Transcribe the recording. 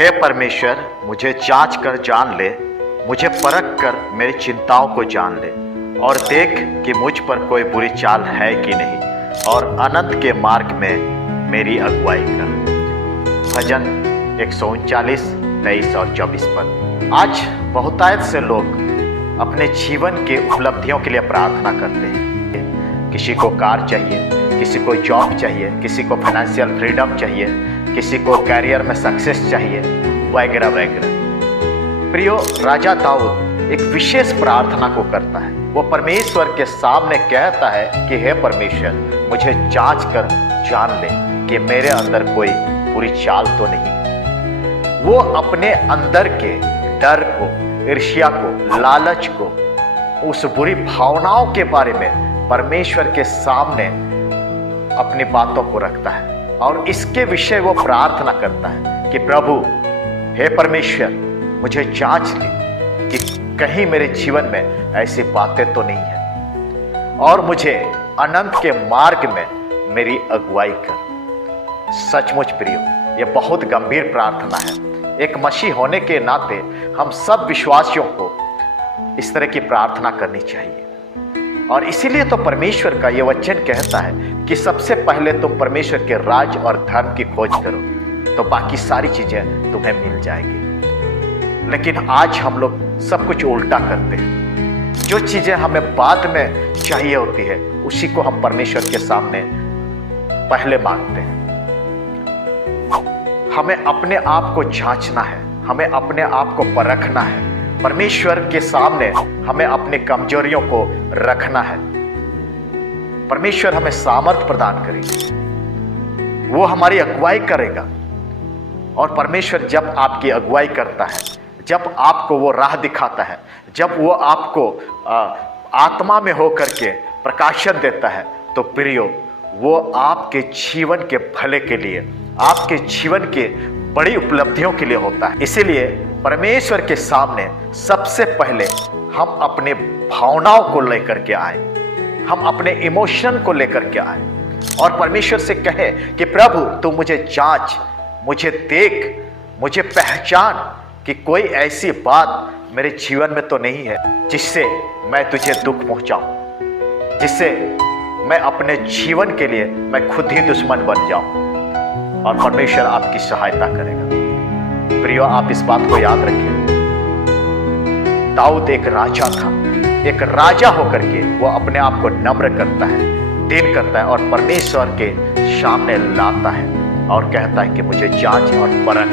हे परमेश्वर, मुझे जांच कर जान ले, मुझे परख कर मेरी चिंताओं को जान ले और देख कि मुझ पर कोई बुरी चाल है कि नहीं, और अनंत के मार्ग में मेरी अगुवाई कर। भजन 139, 23 और 24 पद। आज बहुतायत से लोग अपने जीवन के उपलब्धियों के लिए प्रार्थना करते हैं। किसी को कार चाहिए, किसी को जॉब चाहिए, किसी को फाइनेंशियल फ्रीडम चाहिए, किसी को कैरियर में सक्सेस चाहिए, वगैरह वगैरह। प्रियो, राजा दाऊद एक विशेष प्रार्थना को करता है। वो परमेश्वर के सामने कहता है कि हे परमेश्वर, मुझे जांच कर जान ले कि मेरे अंदर कोई बुरी चाल तो नहीं। वो अपने अंदर के डर को, ईर्ष्या को, लालच को, उस बुरी भावनाओं के बारे में परमेश्वर के सामने अपनी बातों को रखता है और इसके विषय वो प्रार्थना करता है कि प्रभु, हे परमेश्वर, मुझे जांच ले कि कहीं मेरे जीवन में ऐसी बातें तो नहीं है और मुझे अनंत के मार्ग में मेरी अगुवाई कर। सचमुच प्रियो, ये बहुत गंभीर प्रार्थना है। एक मसीह होने के नाते हम सब विश्वासियों को इस तरह की प्रार्थना करनी चाहिए। और इसीलिए तो परमेश्वर का ये वचन कहता है कि सबसे पहले तुम परमेश्वर के राज और धर्म की खोज करो तो बाकी सारी चीजें तुम्हें मिल जाएगी। लेकिन आज हम लोग सब कुछ उल्टा करते हैं। जो चीजें हमें बाद में चाहिए होती है उसी को हम परमेश्वर के सामने पहले मांगते हैं। हमें अपने आप को जांचना है, हमें अपने आप को परखना है, परमेश्वर के सामने हमें अपनी कमजोरियों को रखना है। परमेश्वर हमें सामर्थ प्रदान करेगा, वो हमारी अगुवाई करेगा। और परमेश्वर जब आपकी अगुवाई करता है, जब आपको वो राह दिखाता है, जब वो आपको आत्मा में होकर के प्रकाशन देता है, तो प्रियो, वो आपके जीवन के भले के लिए, आपके जीवन के बड़ी उपलब्धियों के लिए होता है। इसीलिए परमेश्वर के सामने सबसे पहले हम अपने भावनाओं को लेकर के आए, हम अपने इमोशन को लेकर के आए और परमेश्वर से कहे कि प्रभु, तू मुझे जांच, मुझे देख, मुझे पहचान कि कोई ऐसी बात मेरे जीवन में तो नहीं है जिससे मैं तुझे दुख पहुंचाऊं, जिससे मैं अपने जीवन के लिए मैं खुद ही दुश्मन बन जाऊं। और परमेश्वर आपकी सहायता करेगा। प्रियो, आप इस बात को याद रखिए, दाऊद एक राजा था। एक राजा होकर के वो अपने आप को नम्र करता है, दीन करता है और परमेश्वर के सामने लाता है और कहता है कि मुझे जांच और परख।